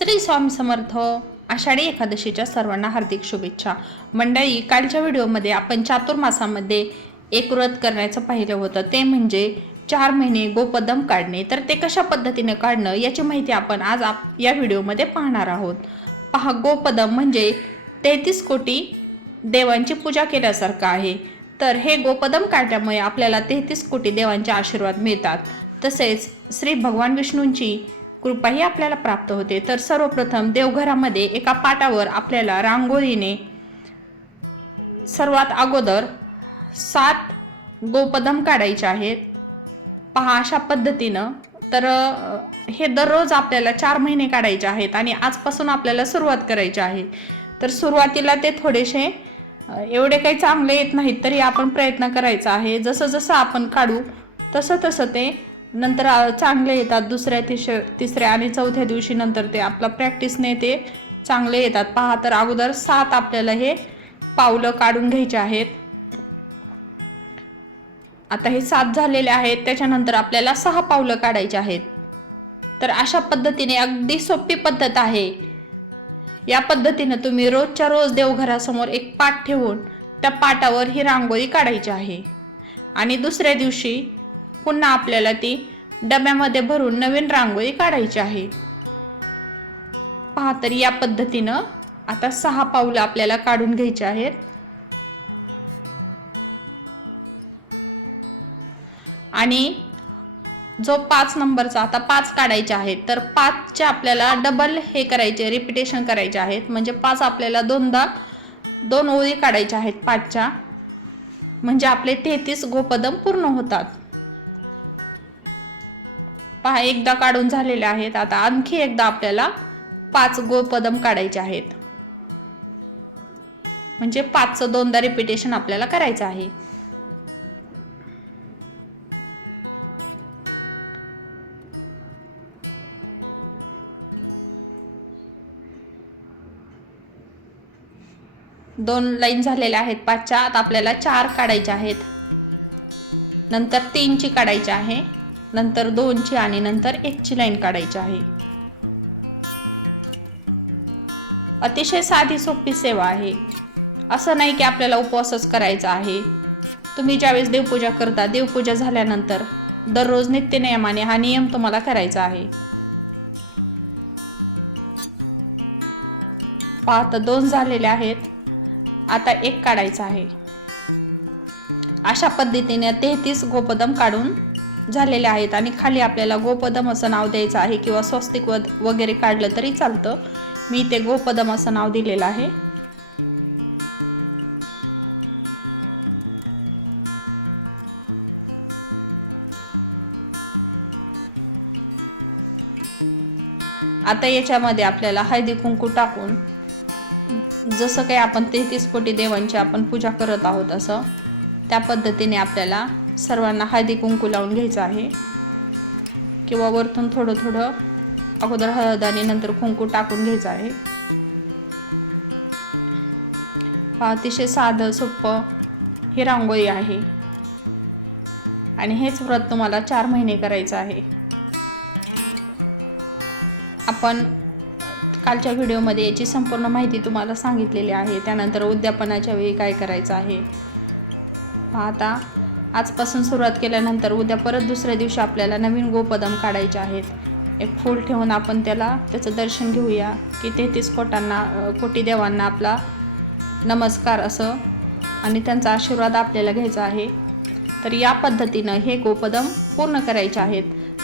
श्री स्वामी समर्थ. आषाढी एकादशीच्या सर्वांना हार्दिक शुभेच्छा. मंडळी, कालच्या व्हिडिओमध्ये आपण चातुर्मासामध्ये एक व्रत करण्याचं पाहिलं होतं, ते म्हणजे 4 महिने गोपदम काढणे. तर ते कशा पद्धतीने काढणं याची माहिती आपण आज या व्हिडिओमध्ये पाहणार आहोत. पहा, गोपदम म्हणजे 33 कोटी देवांची पूजा केल्यासारखं आहे. तर हे गोपदम काढल्यामुळे आपल्याला 33 कोटी देवांचे आशीर्वाद मिळतात. तसेच श्री भगवान विष्णूंची कृपाही आपल्याला प्राप्त होते. तर सर्वप्रथम देवघरामध्ये एका पाटावर आपल्याला रांगोळीने सर्वात अगोदर 7 गोपदम काढायचे आहेत. पहा, अशा पद्धतीनं. तर हे दररोज आपल्याला 4 महिने काढायचे आहेत आणि आजपासून आपल्याला सुरुवात करायची आहे. तर सुरुवातीला ते थोडेसे एवढे काही चांगले येत नाहीत, तरी आपण प्रयत्न करायचा आहे. जसं जसं आपण काढू तसं तसं ते नंतर चांगले येतात. दुसऱ्या तिसऱ्या आणि चौथ्या दिवशी नंतर ते आपला प्रॅक्टिसने ते चांगले येतात. पहा, तर अगोदर 7 आपल्याला हे पावलं काढून घ्यायचे आहेत. आता हे 7 झालेले आहेत. त्याच्यानंतर आपल्याला 6 पावलं काढायचे आहेत. तर अशा पद्धतीने अगदी सोपी पद्धत आहे. या पद्धतीने तुम्ही रोजच्या रोज देवघरासमोर एक पाट ठेवून त्या पाटावर ही रांगोळी काढायची आहे. आणि दुसऱ्या दिवशी पुन्हा आपल्याला ती डब्यामध्ये भरून नवीन रांगोळी काढायची आहे. पहा, तर या पद्धतीनं आता 6 पावलं आपल्याला काढून घ्यायची आहेत. आणि जो 5 नंबरचा, आता 5 काढायचे आहेत. तर 5चे आपल्याला डबल हे करायचे, रिपिटेशन करायचे आहेत. म्हणजे 5 आपल्याला दोनदा 2 ओळी काढायच्या आहेत 5च्या. म्हणजे आपले 33 गोपदम पूर्ण होतात. पहा, एकदा काढून झालेले आहेत. आता आणखी एकदा आपल्याला 5 गोपदम काढायचे आहेत. म्हणजे 5चं दोनदा रिपिटेशन आपल्याला करायचं आहे. दोन लाईन झालेल्या आहेत 5च्या. आता आपल्याला 4 काढायच्या आहेत. नंतर 3ची काढायची आहे. नंतर 2ची आणि नंतर 1ची लाईन काढायची आहे. अतिशय साधी सोपी सेवा आहे. असं नाही की आपल्याला उपवासच करायचा आहे. तुम्ही ज्यावेळेस देवपूजा करता, देवपूजा झाल्यानंतर दररोज नित्यनियमाने हा नियम तुम्हाला करायचा आहे. पहा, तर 2 झालेले आहेत. आता 1 काढायचा आहे. अशा पद्धतीने 33 गोपदम काढून झालेले आहेत. आणि खाली आपल्याला गोपदम असं नाव द्यायचं आहे, किंवा स्वस्तिक वगैरे काढलं तरी चालतं. मी ते गोपदम असं नाव दिलेलं आहे. आता याच्यामध्ये आपल्याला हळदी कुंकू टाकून, जसं काही आपण 33 कोटी देवांची आपण पूजा करत आहोत असं, त्या पद्धतीने आपल्याला सर्वांना हळदी कुंकू लावून घ्यायचं आहे. किंवा वरतून थोडं थोडं अगोदर हळद आणि नंतर कुंकू टाकून घ्यायचं आहे. अतिशय साधं सोपं ही रांगोळी आहे. आणि हेच व्रत तुम्हाला 4 महिने करायचं आहे. आपण कालच्या व्हिडिओमध्ये याची संपूर्ण माहिती तुम्हाला सांगितलेली आहे. त्यानंतर उद्यापनाच्या वेळी काय करायचं आहे. आता आजपासून सुरुवात केल्यानंतर उद्या परत दुसऱ्या दिवशी आपल्याला नवीन गोपदम काढायचे आहेत. एक फूल ठेवून आपण त्याचं दर्शन घेऊया, की 33 कोटी देवांना आपला नमस्कार असं, आणि त्यांचा आशीर्वाद आपल्याला घ्यायचा आहे. तर या पद्धतीनं हे गोपदम पूर्ण करायचे आहेत.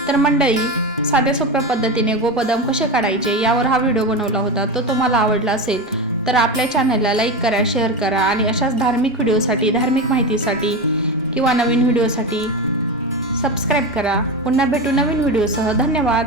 तर मंडळी, साध्या सोप्या पद्धतीने गोपदम कसे काढायचे यावर हा व्हिडिओ बनवला होता. तो तुम्हाला आवडला असेल तर आपल्या चॅनलला लाईक करा, शेअर करा. आणि अशाच धार्मिक व्हिडिओसाठी, धार्मिक माहितीसाठी किंवा नवीन व्हिडिओसाठी सबस्क्राईब करा. पुन्हा भेटू नवीन व्हिडिओसह. धन्यवाद.